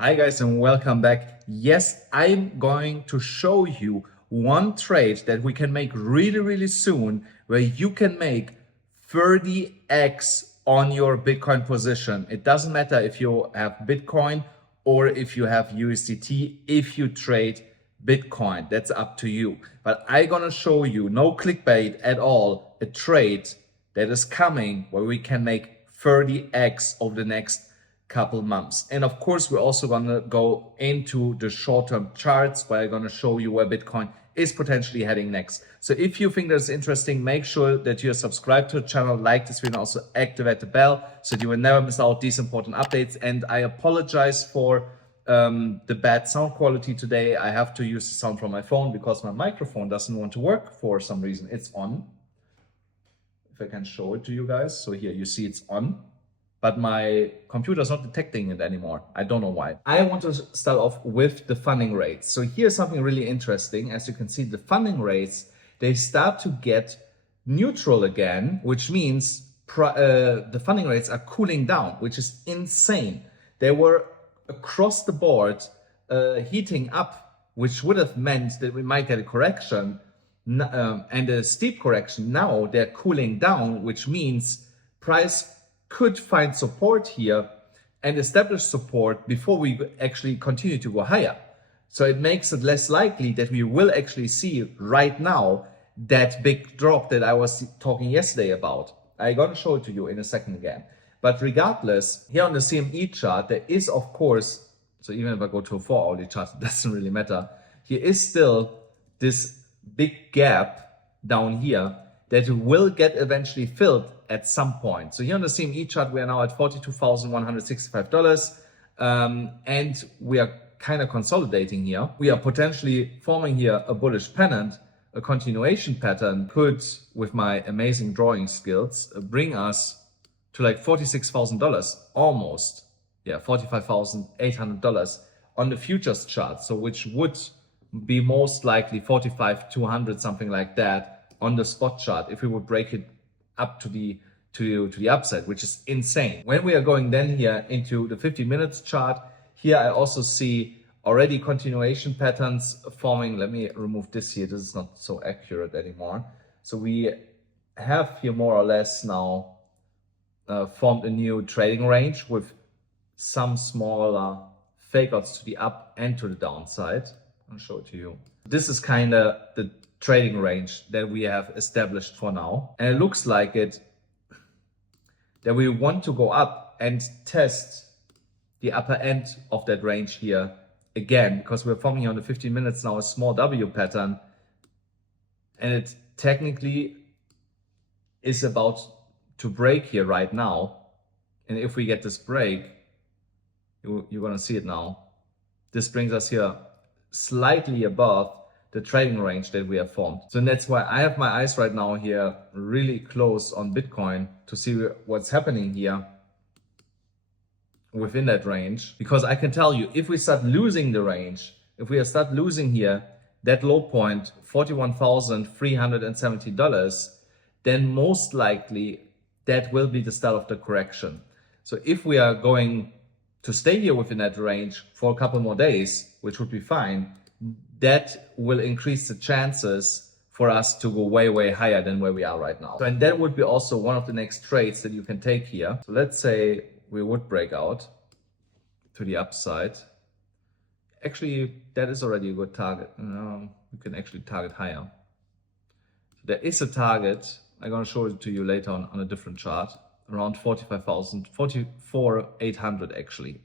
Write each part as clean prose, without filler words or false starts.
Hi guys and welcome back. Yes, I'm going to show you one trade that we can make really soon where you can make 30x on your Bitcoin position. It doesn't matter if you have Bitcoin or if you have USDT, if you trade Bitcoin, that's up to you. But I'm gonna show you, no clickbait at all, a trade that is coming where we can make 30x over the next couple months. And of course, we're also going to go into the short-term charts where I'm going to show you where Bitcoin is potentially heading next. So if you think that's interesting, make sure that you're subscribed to the channel, like this video, and also activate the bell so that you will never miss out these important updates. And I apologize for the bad sound quality today. I have to use the sound from my phone because my microphone doesn't want to work for some reason. It's on. If I can show it to you guys. So here you see it's on, but my computer is not detecting it anymore. I don't know why. I want to start off with the funding rates. So here's something really interesting. As you can see, the funding rates, they start to get neutral again, which means the funding rates are cooling down, which is insane. They were across the board heating up, which would have meant that we might get a correction and a steep correction. Now they're cooling down, which means price could find support here and establish support before we actually continue to go higher. So it makes it less likely that we will actually see right now that big drop that I was talking yesterday about. I'm going to show it to you in a second again. But regardless, here on the CME chart, there is of course, so even if I go to a 4-hourly chart, it doesn't really matter. Here is still this big gap down here that will get eventually filled at some point. So here on the CME chart, we are now at $42,165, and we are kind of consolidating here. We are potentially forming here a bullish pennant. A continuation pattern could, with my amazing drawing skills, bring us to like $46,000, almost, yeah, $45,800 on the futures chart. So which would be most likely 45,200, something like that on the spot chart if we would break it up to the upside, which is insane. When we are going then here into the 50 minutes chart, here I also see already continuation patterns forming. Let me remove this here. This is not so accurate anymore. So we have here more or less now formed a new trading range with some smaller fakeouts to the up and to the downside. I'll show it to you. This is kind of the trading range that we have established for now. And it looks like it that we want to go up and test the upper end of that range here again, because we're forming on the 15 minutes now a small W pattern, and it technically is about to break here right now. And if we get this break, you're gonna see it now. This brings us here slightly above the trading range that we have formed. So that's why I have my eyes right now here really close on Bitcoin to see what's happening here within that range. Because I can tell you, if we start losing the range, if we start losing here that low point, $41,370, then most likely that will be the start of the correction. So if we are going to stay here within that range for a couple more days, which would be fine, that will increase the chances for us to go way higher than where we are right now. So, and that would be also one of the next trades that you can take here. So let's say we would break out to the upside. Actually, that is already a good target. We can actually target higher. So there is a target. I'm going to show it to you later on a different chart. Around 45,000, 44,800 actually.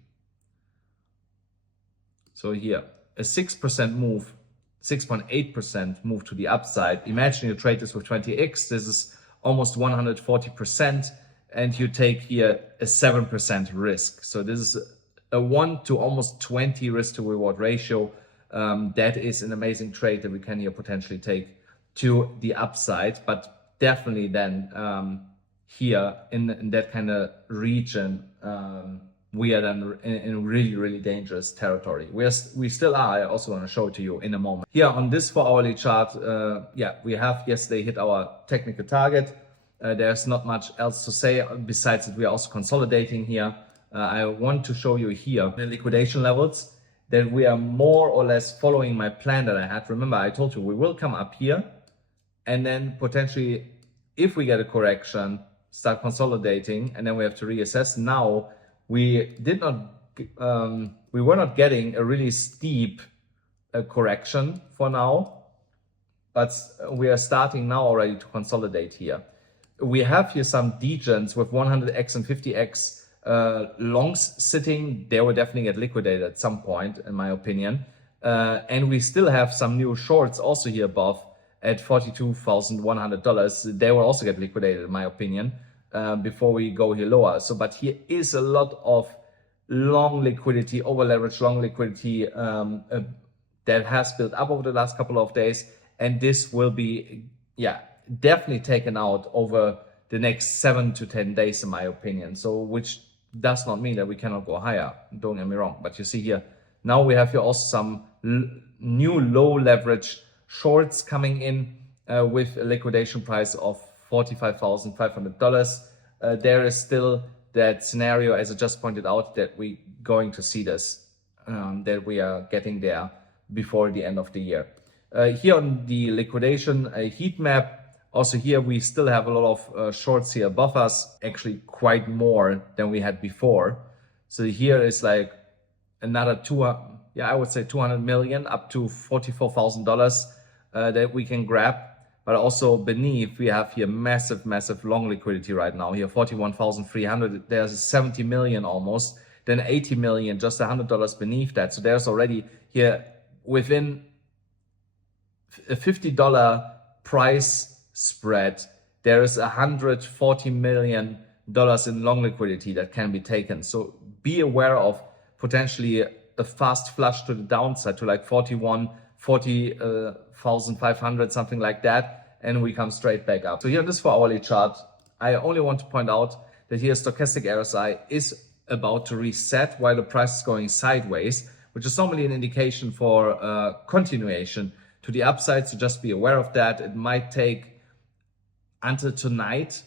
So here, a 6% move, 6.8% move to the upside. Imagine you trade this with 20x. This is almost 140%, and you take here a 7% risk. So this is a 1 to almost 20 risk to reward ratio. That is an amazing trade that we can here potentially take to the upside, but definitely then here in that kind of region, we are then in really dangerous territory. We still are. I also want to show it to you in a moment. Here on this 4-hourly chart, yeah, we have yesterday hit our technical target. There's not much else to say besides that we are also consolidating here. I want to show you here the liquidation levels that we are more or less following my plan that I had. Remember, I told you we will come up here and then potentially, if we get a correction, start consolidating, and then we have to reassess. Now we were not getting a really steep correction for now, but we are starting now already to consolidate here. We have here some degens with 100x and 50x longs sitting. They will definitely get liquidated at some point, in my opinion. And we still have some new shorts also here above at $42,100. They will also get liquidated, in my opinion, before we go here lower. So, but here is a lot of long liquidity, over leveraged long liquidity that has built up over the last couple of days. And this will be, definitely taken out over the next 7 to 10 days, in my opinion. So, which does not mean that we cannot go higher, don't get me wrong. But you see here, now we have here also some new low leverage shorts coming in with a liquidation price of $45,500. There is still that scenario, as I just pointed out, that we're going to see this, that we are getting there before the end of the year. Here on the liquidation heat map, also here we still have a lot of shorts here above us, actually quite more than we had before. So here is like another I would say 200 million up to $44,000 that we can grab. But also beneath, we have here massive long liquidity right now. Here 41,300, there's 70 million almost, then 80 million, just $100 beneath that. So there's already here within a $50 price spread, there is $140 million in long liquidity that can be taken. So be aware of potentially a fast flush to the downside to like 40,500, something like that, and we come straight back up. So here on this 4-hourly chart, I only want to point out that here stochastic RSI is about to reset while the price is going sideways, which is normally an indication for continuation to the upside. So just be aware of that. It might take until tonight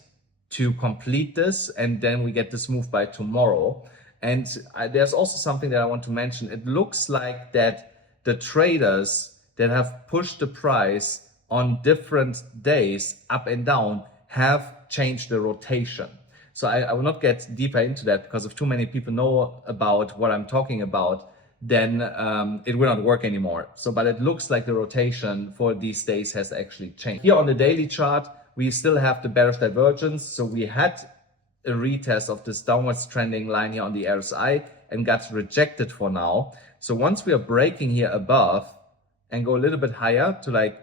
to complete this, and then we get this move by tomorrow. And there's also something that I want to mention. It looks like that the traders that have pushed the price on different days up and down have changed the rotation. So I will not get deeper into that, because if too many people know about what I'm talking about, then it will not work anymore. So, but it looks like the rotation for these days has actually changed. Here on the daily chart, we still have the bearish divergence. So we had a retest of this downwards trending line here on the RSI and got rejected for now. So once we are breaking here above and go a little bit higher to like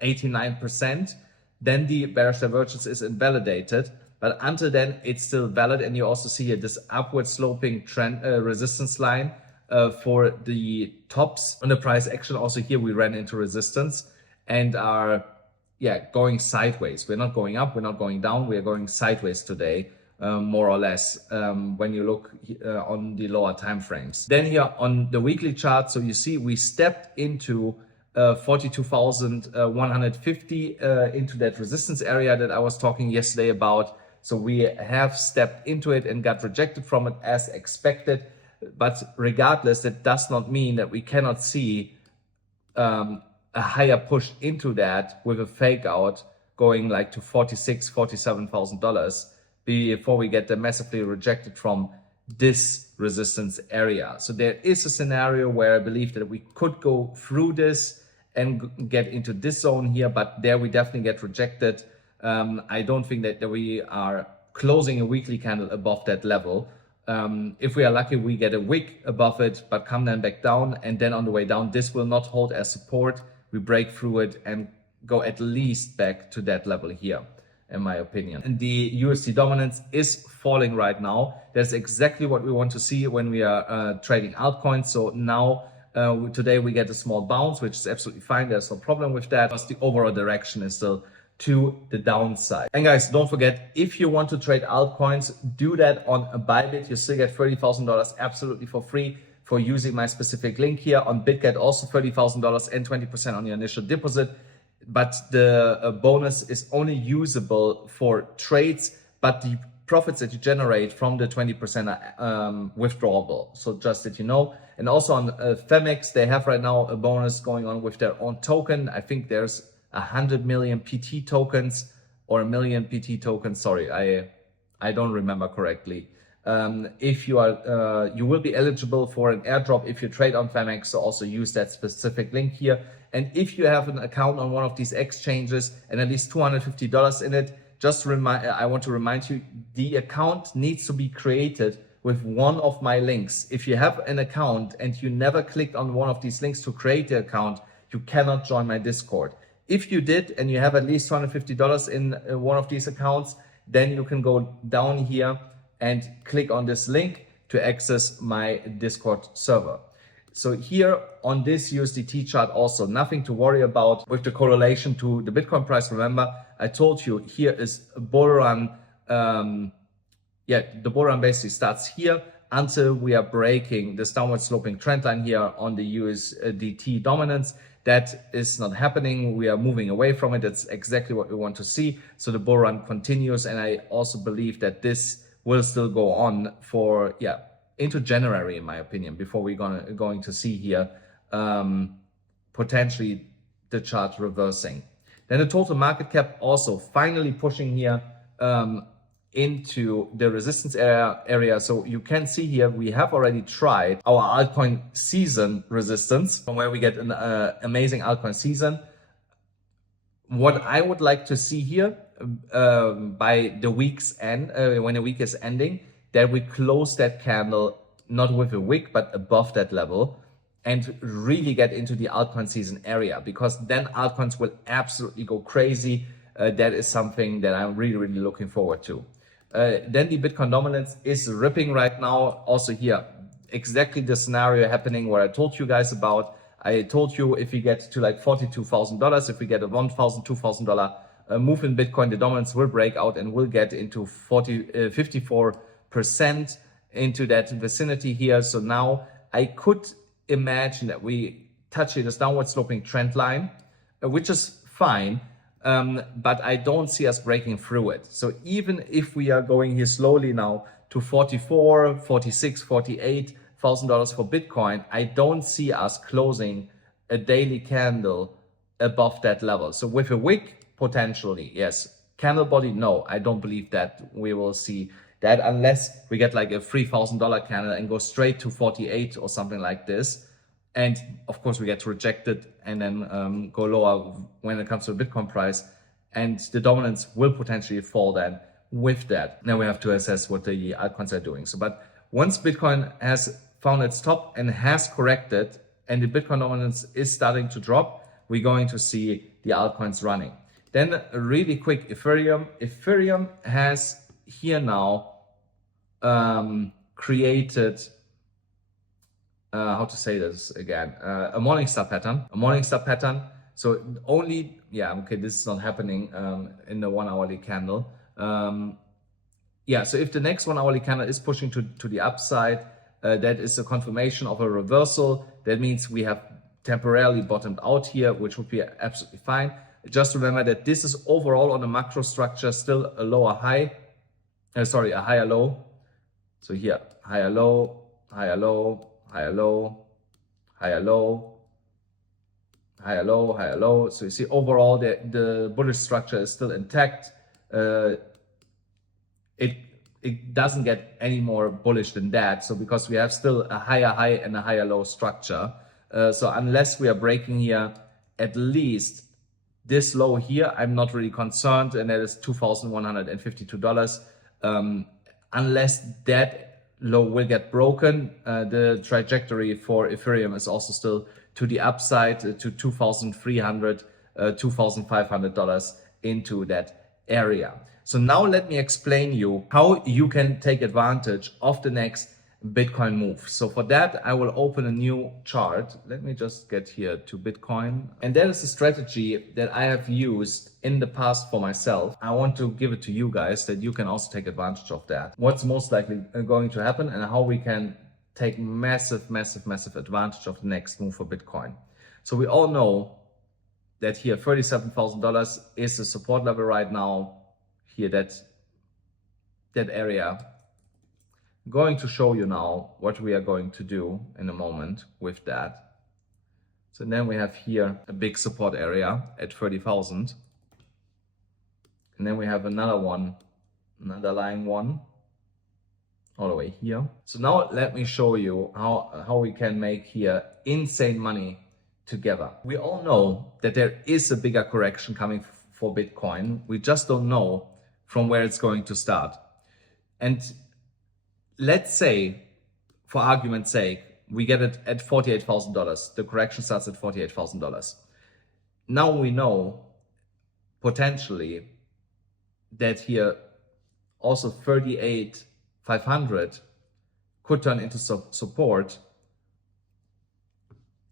89%, then the bearish divergence is invalidated. But until then, it's still valid. And you also see here this upward sloping trend resistance line for the tops on the price action. Also here we ran into resistance and are going sideways. We're not going up, we're not going down, we're going sideways today, more or less, when you look on the lower time frames. Then here on the weekly chart, so you see we stepped into 42,150 into that resistance area that I was talking yesterday about. So we have stepped into it and got rejected from it as expected. But regardless, that does not mean that we cannot see a higher push into that with a fake out going like to $46,000, $47,000 before we get massively rejected from this resistance area. So there is a scenario where I believe that we could go through this and get into this zone here, but there we definitely get rejected. I don't think that we are closing a weekly candle above that level. If we are lucky, we get a wick above it, but come then back down, and then on the way down, this will not hold as support. We break through it and go at least back to that level here, in my opinion. And the USD dominance is falling right now. That's exactly what we want to see when we are trading altcoins. So now today we get a small bounce, which is absolutely fine. There's no problem with that, but the overall direction is still to the downside. And guys, don't forget, if you want to trade altcoins, do that on a BYBIT. You still get $30,000 absolutely for free for using my specific link here. On BitGet, also $30,000 and 20% on your initial deposit. But the bonus is only usable for trades, but the profits that you generate from the 20% withdrawable. So just that you know. And also on Phemex, they have right now a bonus going on with their own token. I think there's 100 million PT tokens or a million PT tokens. Sorry, I don't remember correctly. If you are, you will be eligible for an airdrop if you trade on Phemex. So also use that specific link here. And if you have an account on one of these exchanges and at least $250 in it, just I want to remind you, the account needs to be created with one of my links. If you have an account and you never clicked on one of these links to create the account, you cannot join my Discord. If you did and you have at least $250 in one of these accounts, then you can go down here and click on this link to access my Discord server. So here on this USDT chart also, nothing to worry about with the correlation to the Bitcoin price. Remember, I told you here is a bull run. The bull run basically starts here until we are breaking this downward sloping trend line here on the USDT dominance. That is not happening. We are moving away from it. That's exactly what we want to see. So the bull run continues. And I also believe that this will still go on for, into January, in my opinion, before we're going to see here potentially the chart reversing. Then the total market cap also finally pushing here into the resistance area. So you can see here, we have already tried our altcoin season resistance from where we get an amazing altcoin season. What I would like to see here by the week's end, when the week is ending, that we close that candle, not with a wick, but above that level, and really get into the altcoin season area, because then altcoins will absolutely go crazy. That is something that I'm really, really looking forward to. Then the Bitcoin dominance is ripping right now. Also here, exactly the scenario happening where I told you guys about. I told you if we get to like $42,000, if we get a $1,000, $2,000 move in Bitcoin, the dominance will break out and will get into 54% into that vicinity here. So now I could imagine that we touch this downward sloping trend line, which is fine. But I don't see us breaking through it. So even if we are going here slowly now to $44,000, $46,000, $48,000 for Bitcoin, I don't see us closing a daily candle above that level. So with a wick, potentially, yes. Candle body, no, I don't believe that we will see that unless we get like a $3,000 candle and go straight to 48 or something like this. And of course, we get rejected and then go lower when it comes to the Bitcoin price. And the dominance will potentially fall then with that. Now we have to assess what the altcoins are doing. So, but once Bitcoin has found its top and has corrected and the Bitcoin dominance is starting to drop, we're going to see the altcoins running. Then really quick, Ethereum. Ethereum has here now created how to say this again, a Morningstar pattern. So only, this is not happening in the 1 hourly candle. So if the next 1 hourly candle is pushing to the upside, that is a confirmation of a reversal. That means we have temporarily bottomed out here, which would be absolutely fine. Just remember that this is overall on the macro structure still a lower high, a higher low. So here, higher low, higher low, higher low, higher low, higher low, higher low. So you see overall the bullish structure is still intact. It doesn't get any more bullish than that. So because we have still a higher high and a higher low structure. So unless we are breaking here at least this low here, I'm not really concerned, and that is $2,152. Unless that low will get broken, the trajectory for Ethereum is also still to the upside to $2,300, $2,500 into that area. So now let me explain you how you can take advantage of the next Bitcoin move. So for that, I will open a new chart. Let me just get here to Bitcoin. And that is a strategy that I have used in the past for myself. I want to give it to you guys that you can also take advantage of that. What's most likely going to happen and how we can take massive advantage of the next move for Bitcoin. So we all know that here $37,000 is the support level right now. Here that that area. I'm going to show you now what we are going to do in a moment with that. So then we have here a big support area at 30,000. And then we have another one, an underlying one, all the way here. So now let me show you how we can make here insane money together. We all know that there is a bigger correction coming for Bitcoin. We just don't know from where it's going to start. And let's say, for argument's sake, we get it at $48,000. The correction starts at $48,000. Now we know potentially that here also 38,500 could turn into support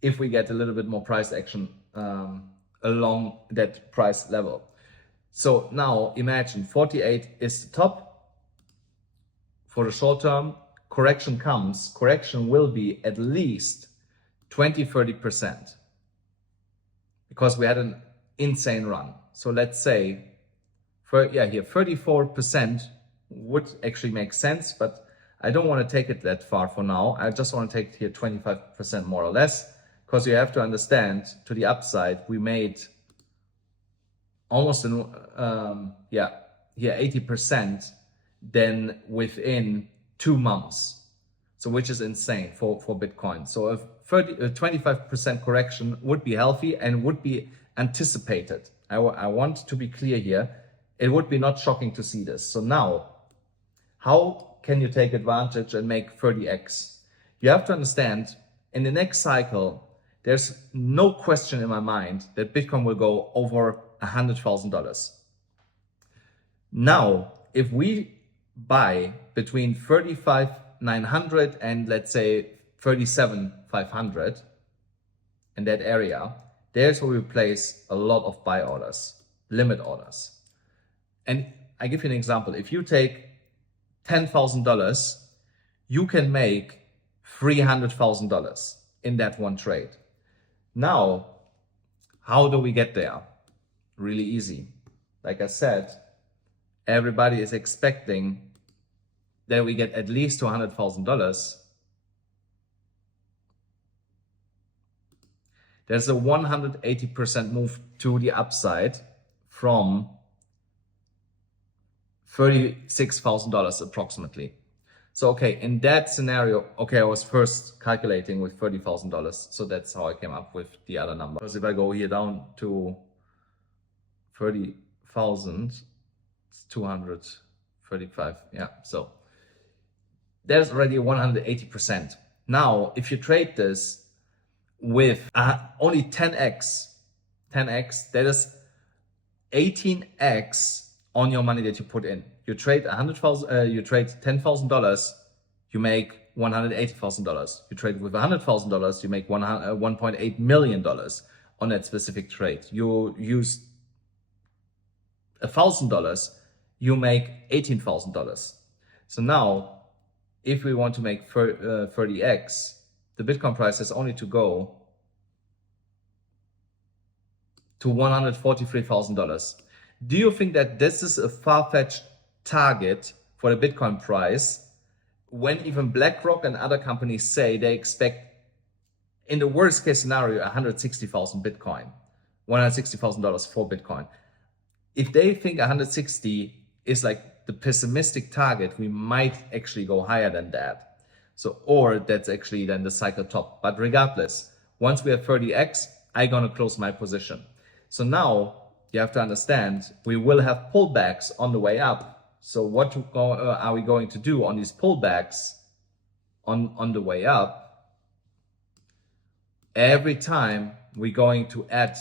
if we get a little bit more price action along that price level. So now imagine 48 is the top for the short term. Correction comes, correction will be at least 20-30% because we had an insane run. So let's say, here 34% would actually make sense, but I don't want to take it that far for now. I just want to take it here 25% more or less, because you have to understand, to the upside, we made almost an, here 80% then within 2 months. So which is insane for Bitcoin. So a 25% correction would be healthy and would be anticipated. I want to be clear here. It would be not shocking to see this. So now, how can you take advantage and make 30x? You have to understand, in the next cycle, there's no question in my mind that Bitcoin will go over $100,000. Now, if we buy between 35,900 and let's say 37,500 in that area, there's where we place a lot of buy orders, limit orders. And I give you an example. If you take $10,000, you can make $300,000 in that one trade. Now, how do we get there? Really easy. Like I said, everybody is expecting that we get at least to $100,000. There's a 180% move to the upside from $36,000 approximately. So, okay, in that scenario, okay, I was first calculating with $30,000. So that's how I came up with the other number. Because if I go here down to 30,000, it's 235. Yeah, so there's already 180%. Now, if you trade this with only 10x, that is 18x on your money that you put in. You trade you trade $10,000, you make $180,000. You trade with $100,000, you make $1.8 million on that specific trade. You use $1,000, you make $18,000. So now, if we want to make 30x, the Bitcoin price has only to go to $143,000. Do you think that this is a far-fetched target for the Bitcoin price when even BlackRock and other companies say they expect, in the worst case scenario, 160,000 Bitcoin, $160,000 for Bitcoin? If they think 160 is like the pessimistic target, we might actually go higher than that. So, or that's actually then the cycle top. But regardless, once we have 30x, I'm gonna close my position. So now you have to understand, we will have pullbacks on the way up. So what are we going to do on these pullbacks on the way up? Every time we're going to add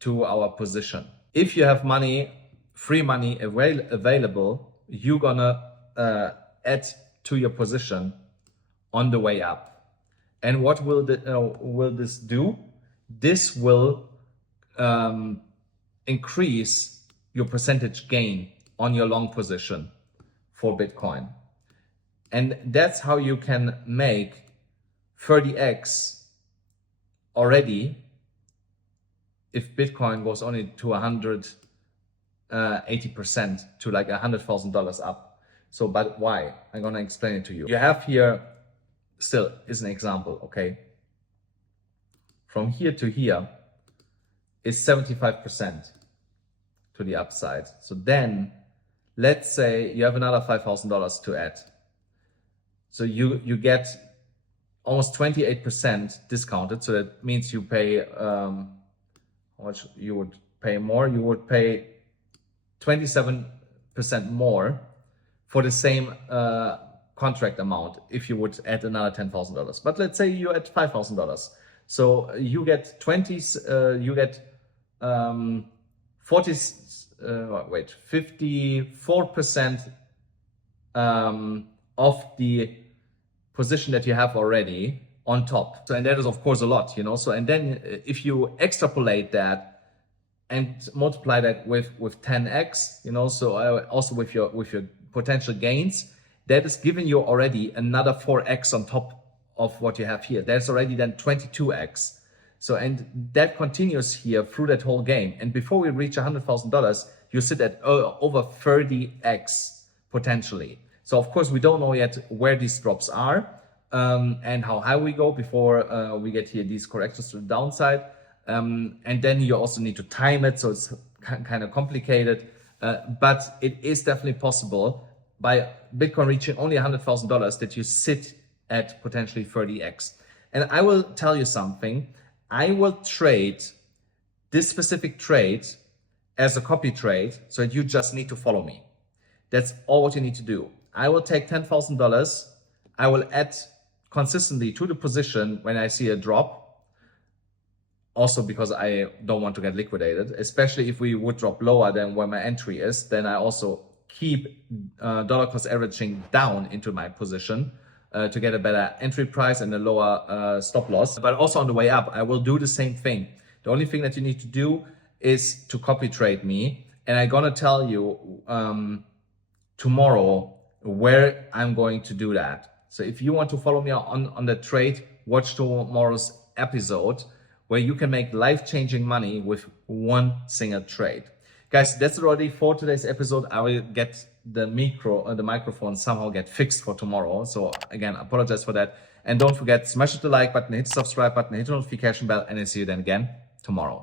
to our position. If you have money, free money available, you're gonna add to your position on the way up. And what will this do? This will increase your percentage gain on your long position for Bitcoin. And that's how you can make 30x already if Bitcoin goes only to 180% to like $100,000 up. So, but why? I'm gonna explain it to you. You have here, still is an example, okay? From here to here is 75% to the upside. So then, let's say you have another $5,000 to add. So you get almost 28% discounted. So that means you pay, how much you would pay more? You would pay 27% more for the same contract amount if you would add another $10,000. But let's say you add $5,000. So you get 54% of the position that you have already on top. So, and that is of course a lot, you know. So, and then if you extrapolate that and multiply that with 10x, you know, so also with your potential gains, that is giving you already another 4x on top of what you have here. That's already then 22x. So, and that continues here through that whole game. And before we reach $100,000, you sit at over 30x potentially. So of course, we don't know yet where these drops are and how high we go before we get here these corrections to the downside. And then you also need to time it. So it's kind of complicated, but it is definitely possible by Bitcoin reaching only $100,000 that you sit at potentially 30x. And I will tell you something. I will trade this specific trade as a copy trade, so you just need to follow me. That's all what you need to do. I will take $10,000. I will add consistently to the position when I see a drop. Also because I don't want to get liquidated, especially if we would drop lower than where my entry is, then I also keep dollar cost averaging down into my position to get a better entry price and a lower stop loss. But also on the way up, I will do the same thing. The only thing that you need to do is to copy trade me. And I'm gonna tell you tomorrow where I'm going to do that. So if you want to follow me on the trade, watch tomorrow's episode where you can make life-changing money with one single trade. Guys, that's already for today's episode. I will get the microphone somehow get fixed for tomorrow. So again, I apologize for that. And don't forget, smash the like button, hit the subscribe button, hit the notification bell, and I'll see you then again tomorrow.